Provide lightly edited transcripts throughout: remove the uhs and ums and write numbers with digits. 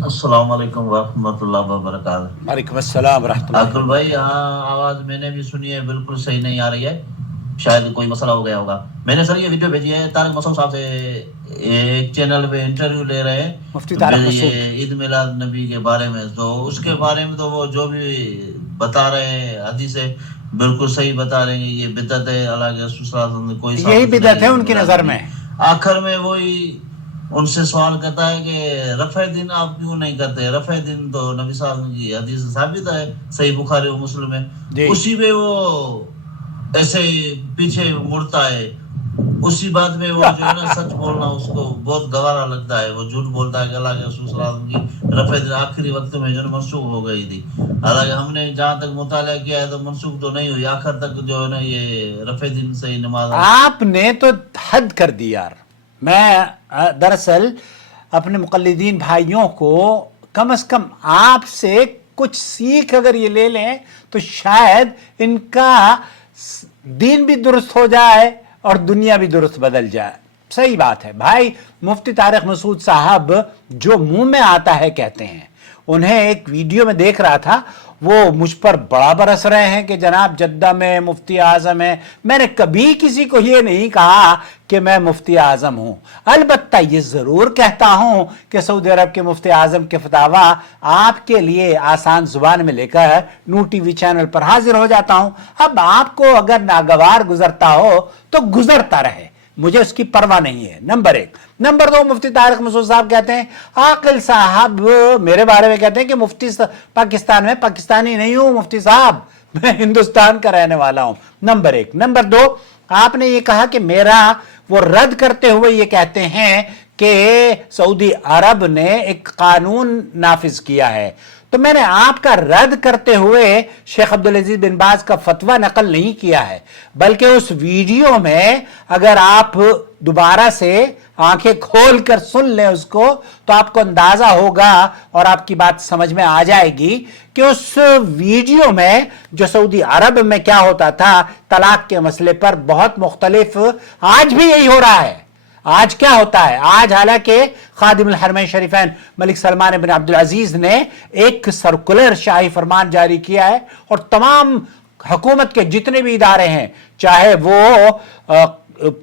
अस्सलाम वालेकुम वरहमतुल्लाह वबरकातुहू। वालेकुम अस्सलाम रहमतुल्लाह। अकुल भाई, यहाँ आवाज मैंने भी सुनी है, बिल्कुल सही नहीं आ रही है, शायद कोई मसला हो गया होगा। मैंने सर ये वीडियो भेजी है, तारिक मसूद साहब से एक चैनल पे इंटरव्यू ले रहे हैं मुफ्ती तो तारिक ये मसूद। ईद मिलाद नबी के बारे में, तो उसके बारे में तो वो जो भी बता रहे हैं हदीसें बिल्कुल सही बता रहे हैं। ये बिदअत है, अल्लाह के रसूल सल्लल्लाहु अलैहि वसल्लम ने कोई यही साबित बिदअत नहीं है ईद उनकी मिलाद नजर नबी। में। आखिर में वही उनसे सवाल करता है कि रफ़े दिन आप क्यों नहीं करते? रफ़े दिन तो नबी साहब की हदीस साबित है, सही बुखारी और मुस्लिम में। उसी पे वो ऐसे पीछे मुड़ता है, उसी बात में वो जो है ना सच बोलना उसको बहुत गवारा लगता है। वो झूठ बोलता है कि अल्लाह के रसूल सल्लल्लाहु अलैहि वसल्लम की रफ़े दिन आखिरी वक्त में जो है मनसूख हो गई थी। हालांकि हमने जहाँ तक मुताला किया है तो मनसूख तो नहीं हुई, आखिर तक जो है ना ये रफ़े दिन से ही नमाज। आपने तो हद कर दी यार। मैं दरअसल अपने मुक़ल्लिदीन भाइयों को कम से कम आपसे कुछ सीख अगर ये ले लें तो शायद इनका दीन भी दुरुस्त हो जाए और दुनिया भी दुरुस्त बदल जाए। सही बात है भाई। मुफ्ती तारिक मसूद साहब जो मुंह में आता है कहते हैं। उन्हें एक वीडियो में देख रहा था, वो मुझ पर बड़ा बरस रहे हैं कि जनाब जद्दा में मुफ्ती आजम है। मैंने कभी किसी को ये नहीं कहा कि मैं मुफ्ती आजम हूं। अलबत्ता ये जरूर कहता हूं कि सऊदी अरब के मुफ्ती आजम के फतावा आपके लिए आसान जुबान में लेकर नू टीवी चैनल पर हाजिर हो जाता हूं। अब आपको अगर नागवार गुजरता हो तो गुजरता रहे, मुझे उसकी परवाह नहीं है। नंबर एक। नंबर दो, मुफ्ती तारिक मसूद साहब कहते हैं, आकिल साहब मेरे बारे में कहते हैं कि मुफ्ती पाकिस्तान में, पाकिस्तानी नहीं हूं मुफ्ती साहब, मैं हिंदुस्तान का रहने वाला हूं। नंबर एक। नंबर दो, आपने ये कहा कि मेरा वो रद्द करते हुए ये कहते हैं कि सऊदी अरब ने एक कानून नाफिज किया है। तो मैंने आपका रद्द करते हुए शेख अब्दुल अजीज बिन बाज का फतवा नकल नहीं किया है, बल्कि उस वीडियो में अगर आप दोबारा से आंखें खोल कर सुन लें उसको तो आपको अंदाजा होगा और आपकी बात समझ में आ जाएगी कि उस वीडियो में जो सऊदी अरब में क्या होता था तलाक के मसले पर बहुत मुख्तलिफ, आज भी यही हो रहा है। आज क्या होता है, आज हालांकि खादिमुल हरमैन शरीफैन मलिक सलमान बिन अब्दुल अजीज ने एक सर्कुलर शाही फरमान जारी किया है और तमाम हुकूमत के जितने भी इदारे हैं, चाहे वो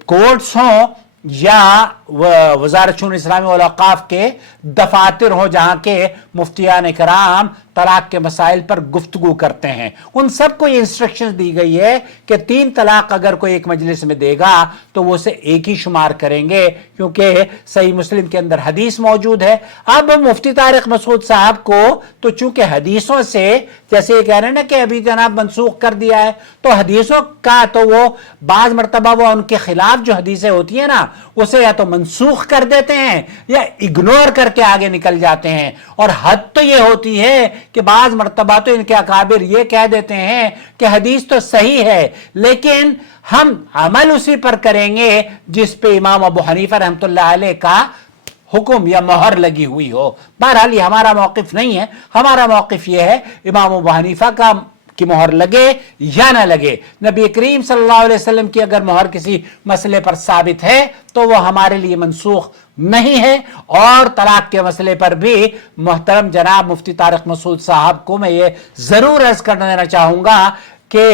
कोर्ट्स हों या वजारत शुऊन इस्लामी वल औक़ाफ़ के दफातर हो, जहां के मुफ्तियान कराम तलाक के मसाइल पर गुफ्तगू करते हैं, उन सबको ये इंस्ट्रक्शंस दी गई है कि 3 तलाक अगर कोई एक मजलिस में देगा तो वो उसे एक ही शुमार करेंगे, क्योंकि सही मुस्लिम के अंदर हदीस मौजूद है। अब मुफ्ती तारिक मसूद साहब को तो चूंकि हदीसों से, जैसे ये कह रहे हैं ना कि अभी जनाब मनसूख कर दिया है, तो हदीसों का तो वो बाज मरतबा वो उनके खिलाफ जो हदीसें होती है ना, उसे या तो मनसूख कर देते हैं या इग्नोर करके आगे निकल जाते हैं। और हद तो ये होती है कि बाज मर्तबा तो इनके अकाबिर ये कह देते हैं कि हदीस तो सही है, लेकिन हम अमल उसी पर करेंगे जिस पे इमाम अबू हनीफा रहमतुल्लाह अलैह का हुक्म या मोहर लगी हुई हो। बहरहाल ये हमारा मौकिफ नहीं है। हमारा मौकिफ ये है इमाम अबू हनीफा का की मोहर लगे या ना लगे, नबी करीम सल्लल्लाहु अलैहि वसल्लम की अगर मोहर किसी मसले पर साबित है तो वो हमारे लिए मनसूख नहीं है। और तलाक के मसले पर भी मोहतरम जनाब मुफ्ती तारिक मसूद साहब को मैं ये जरूर अर्ज कर देना चाहूंगा कि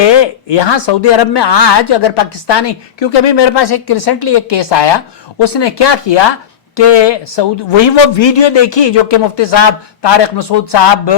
यहां सऊदी अरब में आज अगर पाकिस्तानी, क्योंकि अभी मेरे पास एक रिसेंटली एक केस आया, उसने क्या किया कि सऊदी वही वो वीडियो देखी जो कि मुफ्ती साहब तारिक मसूद साहब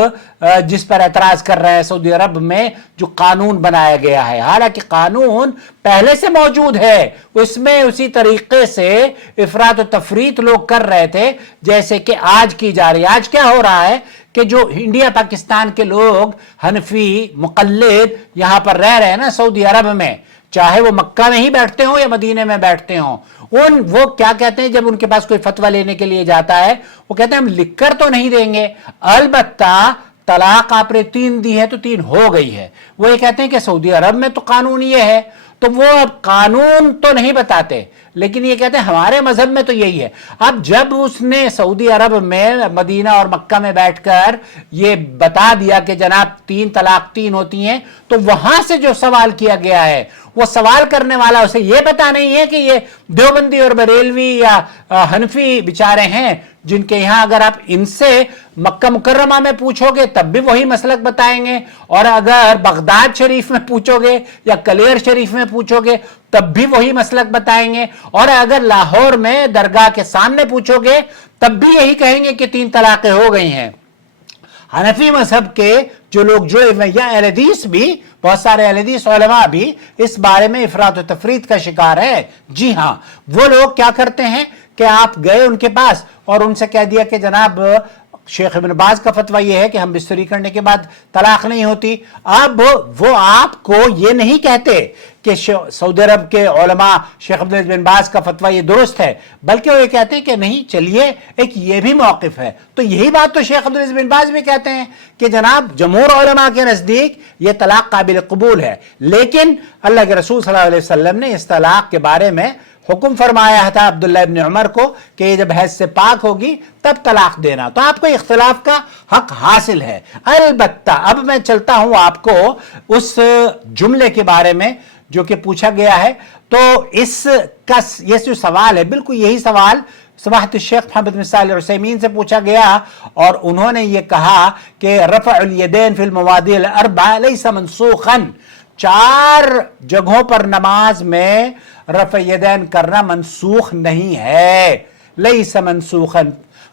जिस पर एतराज कर रहे हैं, सऊदी अरब में जो कानून बनाया गया है, हालांकि कानून पहले से मौजूद है, उसमें उसी तरीके से इफरात और तफरीत लोग कर रहे थे जैसे कि आज की जा रही है। आज क्या हो रहा है कि जो इंडिया पाकिस्तान के लोग हनफी मुक़ल्लिद यहां पर रह रहे हैं ना सऊदी अरब में, चाहे वो मक्का में ही बैठते हो या मदीने में बैठते हो, वो क्या कहते हैं जब उनके पास कोई फतवा लेने के लिए जाता है, वो कहते हैं हम लिखकर तो नहीं देंगे, अलबत्ता तलाक आपने 3 दी है तो 3 हो गई है। वो ये कहते हैं कि सऊदी अरब में तो कानून ये है, तो वो अब कानून तो नहीं बताते, लेकिन ये कहते हैं हमारे मजहब में तो यही है। अब जब उसने सऊदी अरब में मदीना और मक्का में बैठकर ये बता दिया कि जनाब 3 तलाक 3 होती हैं, तो वहां से जो सवाल किया गया है, वो सवाल करने वाला उसे ये पता नहीं है कि ये देवबंदी और बरेलवी या हनफी बेचारे हैं जिनके यहाँ अगर आप इनसे मक्का मुकर्रमा में पूछोगे तब भी वही मसलक बताएंगे, और अगर बगदाद शरीफ में पूछोगे या कलेर शरीफ में पूछोगे तब भी वही मसलक बताएंगे, और अगर लाहौर में दरगाह के सामने पूछोगे तब भी यही कहेंगे कि 3 तलाक़ें हो गई हैं। हनफी मजहब के जो लोग जुड़े हुए या अहले हदीस भी, बहुत सारे अहले हदीस उलमा भी इस बारे में इफरात व तफरीद का शिकार है। जी हां, वो लोग क्या करते हैं कि आप गए उनके पास और उनसे कह दिया कि जनाब शेख इब्न बाज का फतवा यह है कि हम बिस्तरी करने के बाद तलाक नहीं होती। अब वो आपको ये नहीं कहते कि सऊदी अरब के उलमा शेख अब्दुल अजीज बिन बाज का फतवा ये दुरुस्त है, बल्कि वो ये कहते हैं कि नहीं, चलिए एक ये भी मौक़िफ़ है। तो यही बात तो शेख अब्दुल अजीज बिन बाज भी कहते हैं कि जनाब जमहूर उलमा के नज़दीक ये तलाक काबिल कबूल है, लेकिन अल्लाह के रसूल सल्लल्लाहु अलैहि वसल्लम ने इस तलाक के बारे में हुक्म फरमाया था अब्दुल्लाह इब्न उमर को कि जब हैज से पाक होगी तब तलाक देना। तो आपको इख्तिलाफ का हक हासिल है। अलबत्ता अब मैं चलता हूं आपको उस जुमले के बारे में जो कि पूछा गया है। तो इसका ये जो सवाल है, बिल्कुल यही सवाल समाहत शेख मोहम्मद बिन सालिह अल उसैमीन से पूछा गया, और उन्होंने ये कहा कि रफ़अल यदैन फिल मवादिअल अर्बआ लैसा मनसूखन, 4 जगहों पर नमाज में रफ़ यदैन करना मनसूख नहीं है। लैसा मनसूखन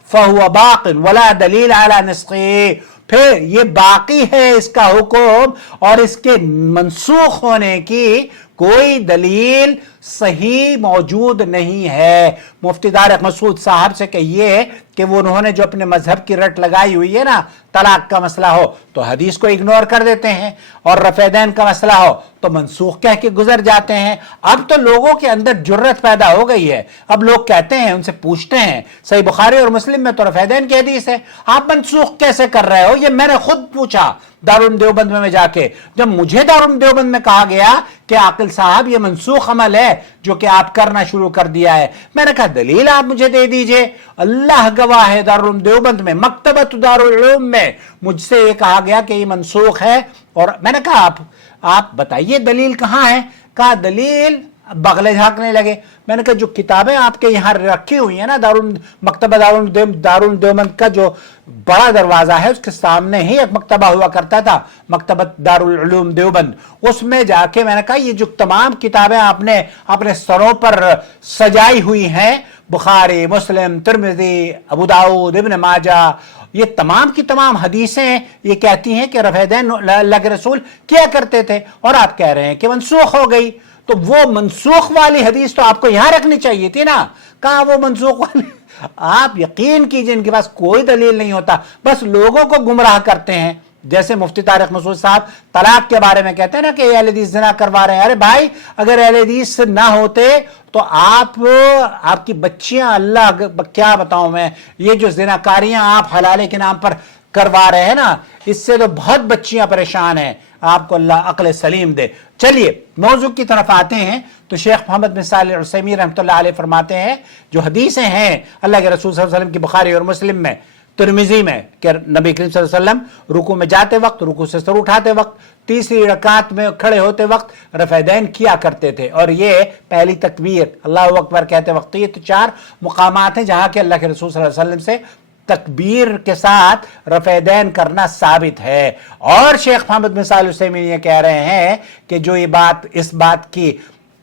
फहुवा बाक़िन वला दलील अला नस्ख़ी, फिर ये बाकी है इसका हुक्म और इसके मनसूख होने की कोई दलील सही मौजूद नहीं है। मुफ्ती तारिक मसूद साहब से कहिए कि वो उन्होंने जो अपने मजहब की रट लगाई हुई है ना, तलाक का मसला हो तो हदीस को इग्नोर कर देते हैं, और रफ़ैदैन का मसला हो तो मनसूख कह के गुजर जाते हैं। अब तो लोगों के अंदर जुर्रत पैदा हो गई है। अब लोग कहते हैं, उनसे पूछते हैं, सही बुखारी और मुस्लिम में तो रफ़ैदैन की हदीस है, आप मनसूख कैसे कर रहे हो? ये मैंने खुद पूछा दारुल देवबंद में जाके। जब मुझे दारुल देवबंद में कहा गया कि आकिल साहब ये मनसूख अमल है जो कि आप करना शुरू कर दिया है, मैंने कहा दलील आप मुझे दे दीजिए। अल्लाह गवाह है, दारुल देवबंद में मकतबत दारुल उलूम में मुझसे ये कहा गया कि ये मनसूख है, और मैंने कहा आप बताइए दलील कहाँ है? कहा दलील, बगले झांकने लगे। मैंने कहा जो किताबें आपके यहाँ रखी हुई है ना, मकतबा दारुल देवबंद का जो बड़ा दरवाजा है उसके सामने ही एक मकतबा हुआ करता था, मकतबत दारुल उलूम देवबंद। उसमें जाके मैंने कहा ये जो तमाम किताबें आपने अपने सरों पर सजाई हुई हैं, बुखारी, मुस्लिम, तिरमिज़ी, अबू दाऊद, इब्न माजा, ये तमाम की तमाम हदीसें ये कहती हैं कि रफ़ैदैन अल्लाह के रसूल किया करते थे, और आप कह रहे हैं कि मनसूख हो गई। तो वो मनसूख वाली हदीस तो आपको यहां रखनी चाहिए थी ना। कहां वो मनसूख वाली? आप यकीन कीजिए इनके पास कोई दलील नहीं होता, बस लोगों को गुमराह करते हैं। जैसे मुफ्ती तारिक मसूद साहब तलाक के बारे में कहते हैं ना कि अहले हदीस ज़िना करवा रहे हैं। अरे भाई, अगर अहले हदीस ना होते तो आपकी बच्चियां, अल्लाह क्या बताऊं मैं, ये जो ज़िनाकारियां आप हलाले के नाम पर करवा रहे हैं ना, इससे तो बहुत बच्चियां परेशान हैं। आपको अल्लाह अक्ल सलीम दे। चलिए मौजू की तरफ आते हैं। तो शेख मोहम्मद बिन सालिह अल उसैमीन रहमतुल्लाह अलैह फरमाते हैं जो हदीसें हैं अल्लाह के रसूल सल्लल्लाहु अलैहि वसल्लम की बुखारी और मुस्लिम में, तिरमिज़ी में, कि नबी करीम सल्लल्लाहु अलैहि वसल्लम रुकू में जाते वक्त, रुकू से सर उठाते वक्त, तीसरी रकात में खड़े होते वक्त रफ़ैदैन किया करते थे। और ये पहली तकबीर अल्लाह अकबर कहते वक्त, ये तो 4 मुकामात हैं जहां के अल्लाह के रसूल सल्लल्लाहु अलैहि वसल्लम से तकबीर के साथ रफ़ैदैन करना साबित है। और शेख मोहम्मद बिन सालिह अल उसैमीन ये कह रहे हैं कि जो ये बात, इस बात की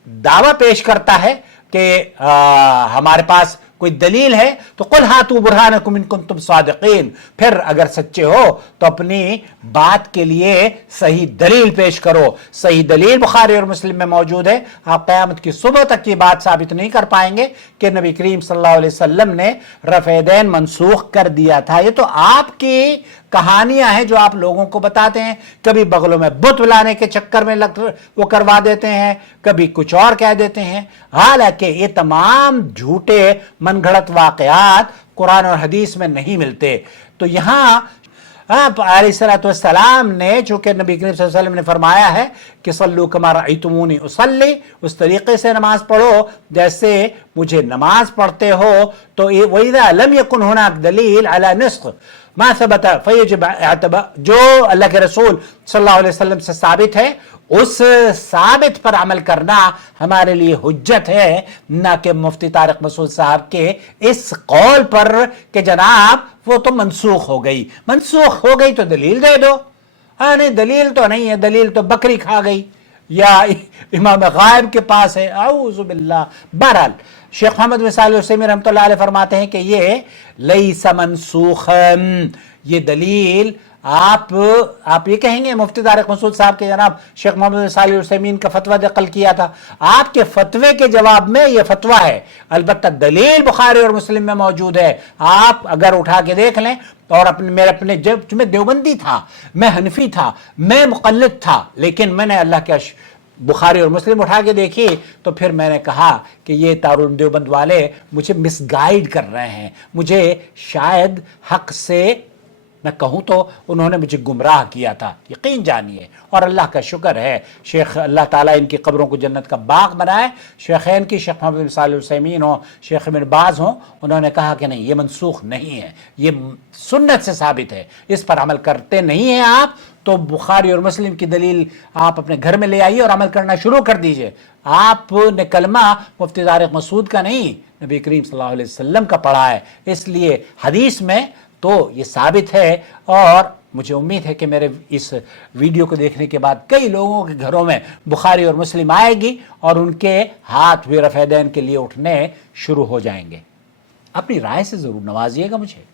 दावा पेश करता है कि हमारे पास कोई दलील है, तो कुल हातू बुरहानकुम इन कुंतुम सादिकीन, फिर अगर सच्चे हो तो अपनी बात के लिए सही दलील पेश करो। सही दलील बुखारी और मुस्लिम में मौजूद है। आप क़यामत की सुबह तक ये बात साबित नहीं कर पाएंगे कि नबी करीम सल्लल्लाहु अलैहि वसल्लम ने रफ़ैदैन मनसूख कर दिया था। ये तो आपकी कहानियां हैं जो आप लोगों को बताते हैं। कभी बगलों में बुत लाने के चक्कर में वो करवा देते हैं, कभी कुछ और कह देते हैं। हालांकि ये तमाम झूठे मनगढ़ंत वाक़यात कुरान और हदीस में नहीं मिलते। तो यहां अलैहिस्सलातु वस्सलाम ने, चूंकि नबी करीम सल्लल्लाहु अलैहि वसल्लम ने फरमाया है कि सल्लू कमा रअयतुमूनी उसल्ली, उस तरीके से नमाज पढ़ो जैसे मुझे नमाज पढ़ते हो तो वइदा लम यकुन हुनाक दलील अला नस्ख मा सबत फयजिब इअतबा, जो अल्लाह के रसूल सल्लल्लाहु अलैहि वसल्लम से साबित है उस साबित पर अमल करना हमारे लिए हुज्जत है, ना कि मुफ्ती तारिक मसूद साहब के इस कौल पर कि जनाब वो तो मनसूख हो गई। मनसूख हो गई तो दलील दे दो। हाँ नहीं, दलील तो नहीं है, दलील तो बकरी खा गई या इमाम गायब के पास है, औज़ु बिल्लाह। बहरहाल शेख मोहम्मद बिन सालिह उसैमीन रहमतुल्लाह अलैह फरमाते हैं कि ये लैसा मनसूखन, ये दलील आप ये कहेंगे मुफ्ती तारिक मसूद साहब के जनाब शेख मोहम्मद बिन सालिह उसैमीन का फतवा नकल किया था, आपके फतवे के जवाब में ये फतवा है, अलबत्ता दलील बुखारी और मुस्लिम में मौजूद है। आप अगर उठा के देख लें और अपने जब मैं देवबंदी था, मैं हनफी था, मैं मुक़ल्लिद था, लेकिन मैंने अल्लाह के बुखारी और मुस्लिम उठा के देखी तो फिर मैंने कहा कि ये तारुल देवबंद वाले मुझे मिसगाइड कर रहे हैं, मुझे शायद हक से मैं कहूँ तो उन्होंने मुझे गुमराह किया था, यकीन जानिए। और अल्लाह का शुक्र है, शेख अल्लाह ताला इनकी कब्रों को जन्नत का बाग बनाए, शेखैन की शेख मोहम्मद बिन सालिह उसैमीन हो, शेख इब्न बाज हो, उन्होंने कहा कि नहीं, ये मनसूख नहीं है, ये सुन्नत से साबित है, इस पर अमल करते नहीं हैं आप तो बुखारी और मुस्लिम की दलील आप अपने घर में ले आइए और अमल करना शुरू कर दीजिए। आपने कलमा मुफ्ती तारिक मसूद का नहीं, नबी करीम सल्लल्लाहु अलैहि वसल्लम का पढ़ा है, इसलिए हदीस में तो ये साबित है। और मुझे उम्मीद है कि मेरे इस वीडियो को देखने के बाद कई लोगों के घरों में बुखारी और मुस्लिम आएगी और उनके हाथ भी रफ़ दैन के लिए उठने शुरू हो जाएंगे। अपनी राय से ज़रूर नवाजिएगा मुझे।